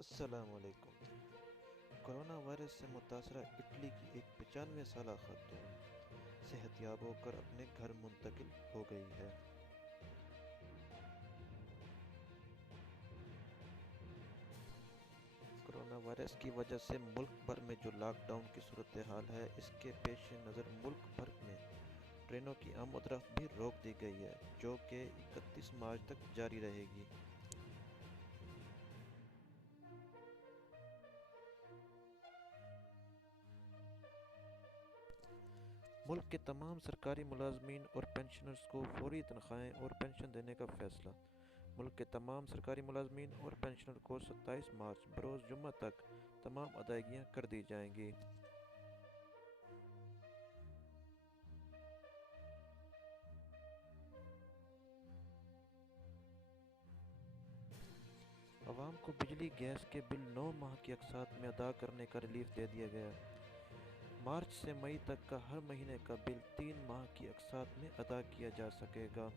अस्सलामुअलैकुम। Corona virus से मुतासरा Italy की एक 95 साला खातून सेहतयाब होकर अपने घर मुंतकिल हो गई है। कोरोना वायरस की वजह से मुल्क भर में जो लॉकडाउन की सूरत हाल है, इसके पेश नज़र मुल्क भर में ट्रेनों की आमद-रफ्त भी रोक दी गई है, जो कि 31 मार्च तक जारी रहेगी। मुल्क के तमाम सरकारी मुलाजमीन और पेंशनर्स को फौरी तनख्वाहें और पेंशन देने का फैसला। मुल्क के तमाम सरकारी मुलाजमीन और पेंशनर को 27 मार्च बरोज़ जुम्मा तक तमाम अदायगियाँ कर दी जाएंगी। अवाम को बिजली गैस के बिल 9 माह की अकसात में अदा करने का रिलीफ दे दिया गया। मार्च से मई तक का हर महीने का बिल 3 माह की अकसात में अदा किया जा सकेगा।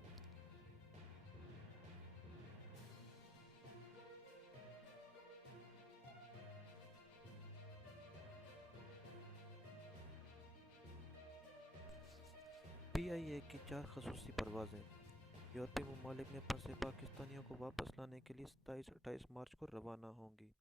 PIA की 4 खसूसी परवाज़ें यूरोपीय ममालिक में फंसे पाकिस्तानियों को वापस लाने के लिए 27-28 मार्च को रवाना होंगी।